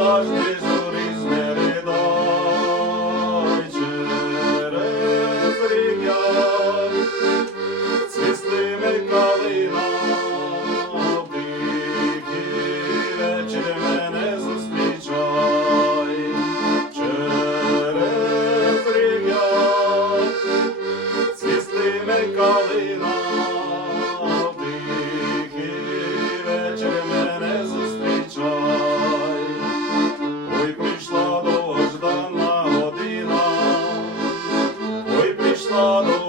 lojas Oh.